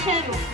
શરૂ.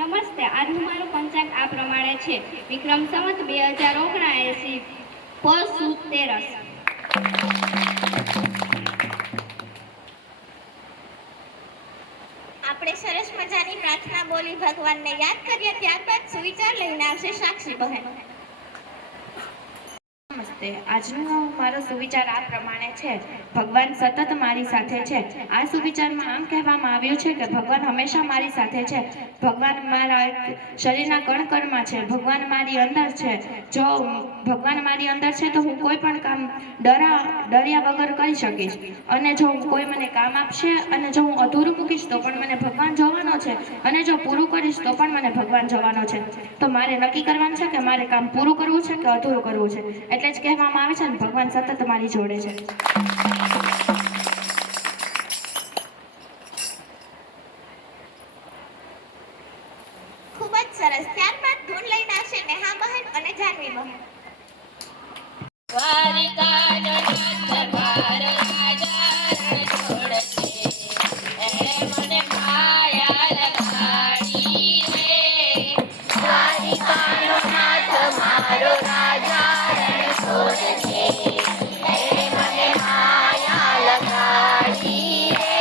નમસ્તે. આજનું મારું પંચાંગ આ પ્રમાણે છે. વિક્રમ સંવત 2079 પોષ સુદ 13. આપણે સરસ મજાની પ્રાર્થના બોલી ભગવાનને યાદ કરીએ, ત્યારબાદ સુવિચાર લઈને આવશે સાક્ષી બહેનો. નમસ્તે. આજનો મારો સુવિચાર આ પ્રમાણે છે. ભગવાન સતત મારી સાથે છે. આ સુવિચારમાં આમ કહેવામાં આવ્યું છે કે ભગવાન હંમેશા મારી સાથે છે. ભગવાન મારા શરીરના કણકણમાં છે. ભગવાન મારી અંદર છે. જો ભગવાન મારી અંદર છે તો હું કોઈ પણ કામ ડર્યા વગર કરી શકીશ. અને જો કોઈ મને કામ આપશે અને જો હું અધૂરું મૂકીશ તો પણ મને ભગવાન જોવાનો છે. અને જો પૂરું કરીશ તો પણ મને ભગવાન જોવાનો છે. તો મારે નક્કી કરવાનું છે કે મારે કામ પૂરું કરવું છે કે અધૂરું કરવું છે. એટલે જ કહેવામાં આવે છે ને, ભગવાન સતત મારી જોડે છે. ખૂબ જ સરસ. ત્યારબાદ ધૂન લઈને આવશે નેહા બહેન અને જાનવી બહેન. દ્વારિકાનો નાથ મારો રાજા રણ છોડશે, એણે મને માયા લગાડી રે. દ્વારિકાનો નાથ મારો રાજા રણ છોડશે, એણે મને માયા લગાડી રે.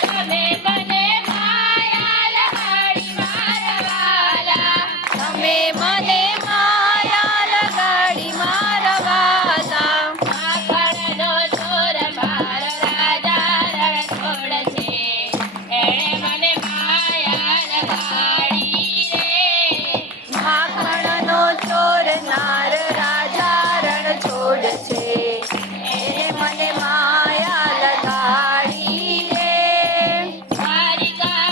તમે મને માયા લગાડી મારા વાલા, તમે મને માયા લગાડી મારા વાલા. માખણનો ચોર મારો રાજા રણ છોડશે, એણે મને માયા લગાડી રે. માખણનો ચોર નાર રાજા રણ છોડશે, એણે મને માયા લગાડી રે. દ્વારિકાનો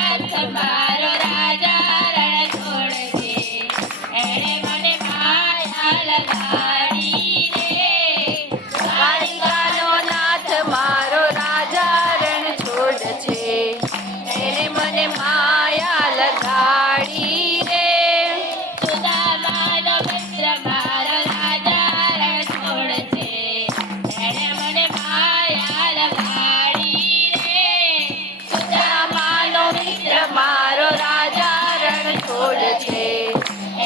નાથ મારો રાજા રણ છોડશે, એણે મને માયા લગાડી રે. દ્વારિકાનો નાથ મારો રાજા રણ છોડશે, એણે મને માયા લગાડી રે. સુદામાનો મિત્ર મારો રાજા રણ છોડશે, એણે મને માયા લગાડી રે. સુદામાનો મિત્ર મારો રાજા રણ છોડશે,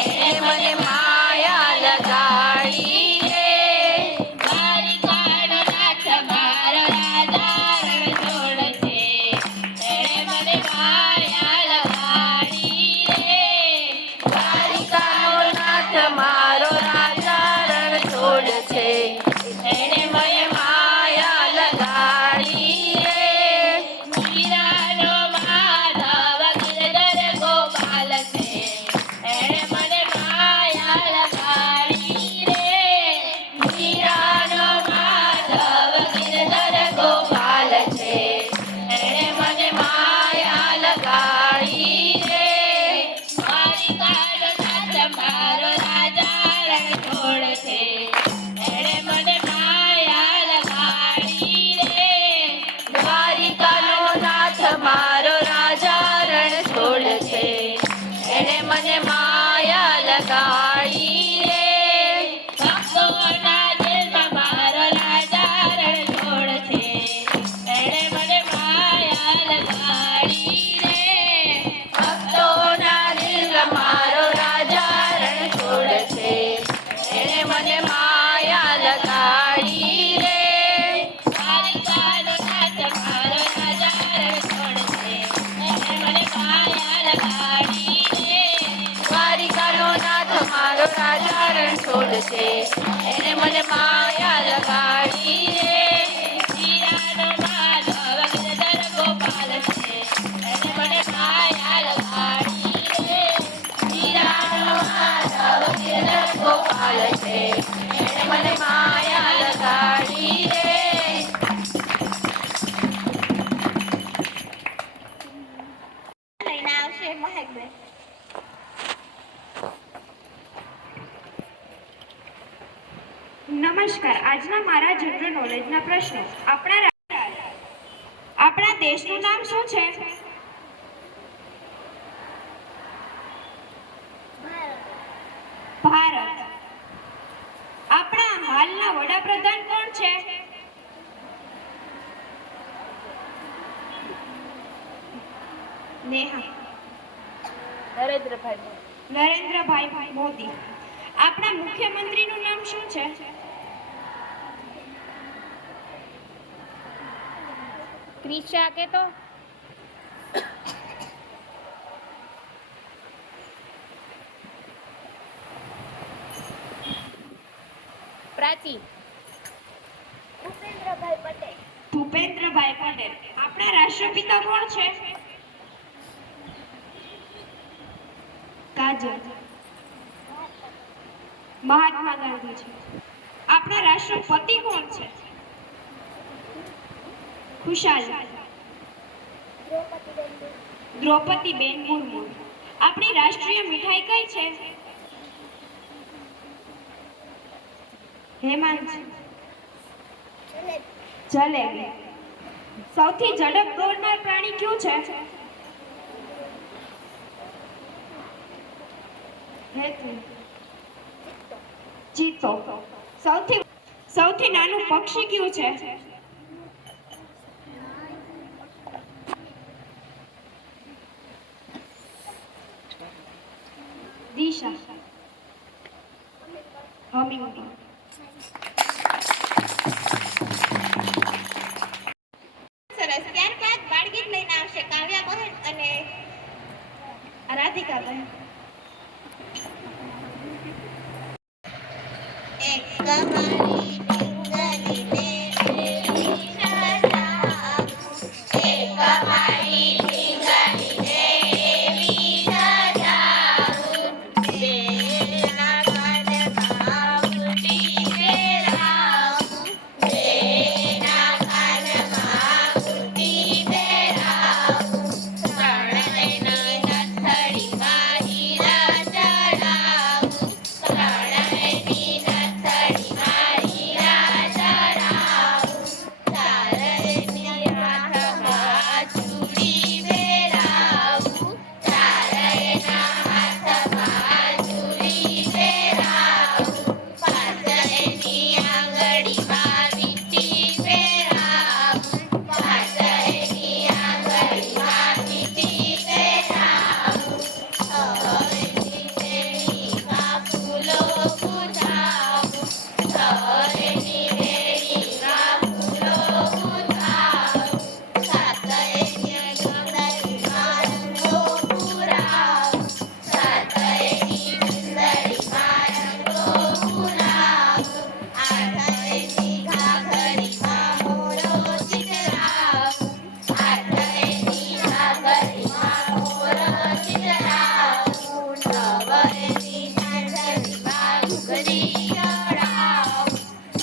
એણે મને માયા લગાડી રે. દ્વારિકાનો નાથ મારો રાજા રણ છોડશે, એણે મને માયા લગાડી રે. દ્વારિકાનો નાથ મારો રાજા રણ છોડશે, એણે મને માયા લગાડી રે. મીરાનો માધવ ગિરધર ગોપાલ છે, એણે મને માયા લગાડી રે. મીરાનો માધવ ગિરધર ગોપાલ છે, એણે મને માયા લગાડી રે. દ્વારિકાનો નાથ મારો રાજા રણ છોડશે, એણે મને માયા લગાડી રે. દ્વારિકાનો નાથ મારો રાજા રણ છોડશે, એણે મને માયા લગાડી રે. ભક્તોના દિલમાં મારો રાજા રણ છોડશે, એણે મને માયા લગાડી રે. ભક્તોના દિલમાં મારો રાજા રણ છોડશે, એણે મને માયા લગાડી રે. દ્વારિકાનો નાથ મારો રાજા રણ છોડશે, એણે મને માયા લગાડી રે. દ્વારિકાનો નાથ મારો રાજા રણ છોડશે, એણે મને માયા લગાડી રે. હીરાનો માધવ ગિરધર ગોપાલ છે, એણે મને માયા લગાડી રે. હીરાનો માધવ ગિરધર ગોપાલ છે, એણે મને માયા લગાડી રે. લઈને આવશે મહેકબેન. નમસ્કાર. આજના મારા જનરલ નોલેજના પ્રશ્નો. આપણા દેશનું નામ શું છે? ભારત. આપણા હાલના વડાપ્રધાન કોણ છે? નેહા. નરેન્દ્રભાઈ મોદી. આપણા મુખ્યમંત્રીનું નામ શું છે? ક્રિશા કે તો પ્રાચી. ભૂપેન્દ્રભાઈ પટેલ. આપણા રાષ્ટ્રપિતા કોણ છે? કાજલ. મહાત્મા ગાંધી છે. આપણા રાષ્ટ્રપતિ કોણ છે? ખુશાલ. દ્રૌપદીબેન મુર્મુ. આપણી રાષ્ટ્રીય મીઠાઈ કઈ છે? હેમાંગ. જલેબી. સૌથી ઝડપ દોડનાર પ્રાણી કયું છે? ચીતો. સૌથી નાનું પક્ષી કયું છે? દિશા. હમિંગબર્ડ. સરસ. ત્યારબાદ બાળગીત લઈને આવશે કાવ્યાબહેન અને રાધિકાબહેન. એક કહાની ઢીંગલીને એવી સજાવું, એક કહાની ઢીંગલીને એવી સજાવું, બેના કાનમાં બુટ્ટી પહેરાવું, બેના કાનમાં બુટ્ટી પહેરાવું, શરણાઈની નથડીમાં હીરા ચડાવું, શરણાઈની નથડીમાં હીરા ચડાવું, ચારેયની હાથમાં ચૂડી પહેરાવું, ચારેયના હાથમાં ચૂડી પહેરાવું, પાંચેયની આંગળીમાં વીંટી પહેરાવું, પાંચેયની આંગળીમાં વીંટી પહેરાવું, સવારની વેળીમાં ફૂલો ગુંથાવું, સવારની વેળીમાં ફૂલો ગુંથાવું, સાતેયની ચુંદડીમાં રંગો પુરાવું, સાતેયની ચુંદડીમાં રંગો પુરાવું, આઠેયની ઘાઘરીમાં મોરો ચિતરાવું, આઠેયની ઘાઘરીમાં મોરો ચિતરાવું, નવેયની ચાંદડીમાં ઘૂઘરી ચડાવું,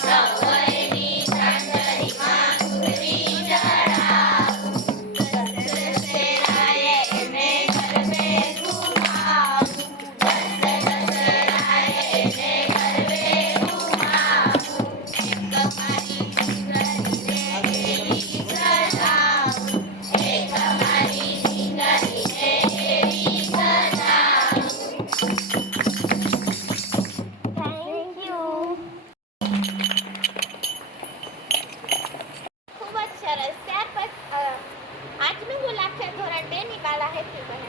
નવેયની ચાંદડીમાં ઘૂઘરી ચડાવું, દશેરાએ એને ગરબે ઘુમાવું, દશેરાએ એને ગરબે ઘુમાવું, એક મારી ઢીંગલીને એવી સજાવું, એક મારી ઢીંગલીને એવી સજાવું. Thank you. ખૂબ જ સરસ. ત્યાર પછી આજનું ગુલાબ છે ધોરણ 2 ની બાળા હેતવીબહેન.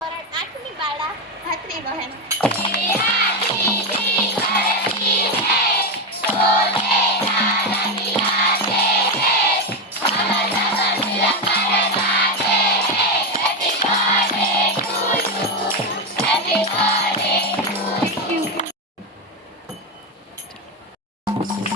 ધોરણ 8 ની બાળા હેતવીબહેન. Thank you.